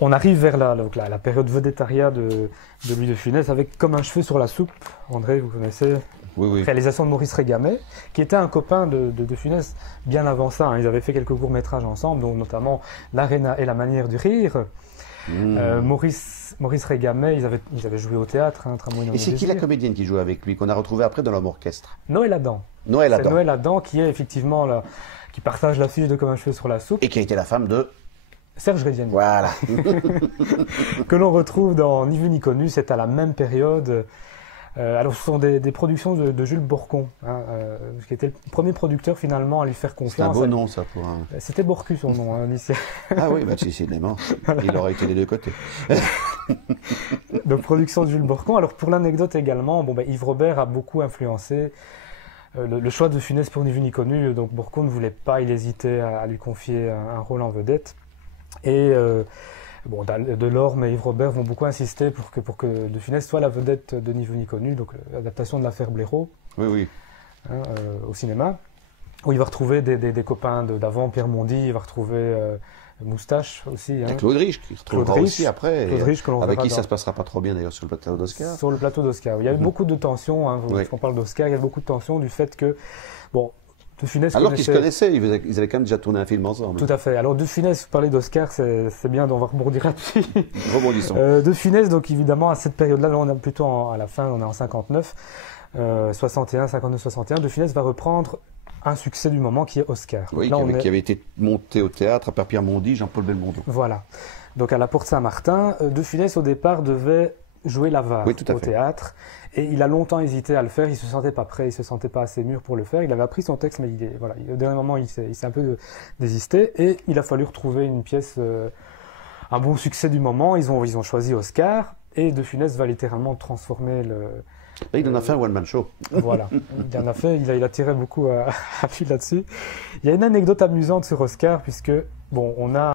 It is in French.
On arrive vers la période vedettariat de Louis de Funès avec Comme un cheveu sur la soupe. André, vous connaissez? Oui, oui. Réalisation de Maurice Régamet, qui était un copain de Funès bien avant ça. Ils avaient fait quelques courts-métrages ensemble, dont notamment L'Arena et la manière du rire. Maurice Régamet, ils avaient joué au théâtre, Tramway dans Et le c'est qui désir. la comédienne qui joue avec lui, qu'on a retrouvée après dans l'homme orchestre? Noël Adam. Noël C'est Adam. Noël Adam qui est effectivement qui partage l'affiche de Comme un cheveu sur la soupe. Et qui a été la femme de... Serge Reggiani, Voilà. que l'on retrouve dans Ni vu ni connu, c'est à la même période. Alors ce sont des productions de Jules Borcon, qui était le premier producteur finalement à lui faire C'est un confiance. beau nom, ça, pour un... C'était Borcu son nom, initial. Ah oui, bah, décidément. Il aurait été des deux côtés. De production de Jules Borcon. Alors pour l'anecdote également, Yves Robert a beaucoup influencé le choix de Funès pour Ni vu ni connu. Donc Borcon ne voulait pas, il hésitait à lui confier un rôle en vedette. Et Delorme et Yves Robert vont beaucoup insister pour que De Funès soit la vedette de Ni vu ni connu, donc l'adaptation de l'affaire Blaireau Oui, oui. au cinéma, où il va retrouver des copains d'avant, Pierre Mondy, il va retrouver Moustache aussi. Et Claude Rich, qui se retrouvera Claude Rich, aussi après, Claude Rich, que l'on avec verra qui ça se passera pas trop bien d'ailleurs sur le plateau d'Oscar. Sur le plateau d'Oscar. Il y a eu beaucoup de tensions, Oui. quand on parle d'Oscar, il y a beaucoup de tensions du fait que, De Funès Alors qu'ils se connaissaient, ils avaient quand même déjà tourné un film ensemble. Tout à fait. Alors De Funès, vous parlez d'Oscar, c'est bien, on va rebondir là-dessus. Rebondissons. De Funès, donc évidemment, à cette période-là, on est plutôt à la fin, on est en 59, 61, 59, 61. De Funès va reprendre un succès du moment qui est Oscar. Oui, Là, qui avait été monté au théâtre par Pierre Mondy, Jean-Paul Belmondo. Voilà. Donc à la Porte Saint-Martin, De Funès au départ devait jouer l'avare Oui, tout à au fait. théâtre, et il a longtemps hésité à le faire. Il se sentait pas prêt, il se sentait pas assez mûr pour le faire. Il avait appris son texte, mais au dernier moment, il s'est un peu désisté, et il a fallu retrouver une pièce, un bon succès du moment. Ils ont choisi Oscar, et De Funès va littéralement transformer Là, il en a fait un one-man show. Voilà, il en a fait, il a tiré beaucoup à fil là-dessus. Il y a une anecdote amusante sur Oscar, puisque, on a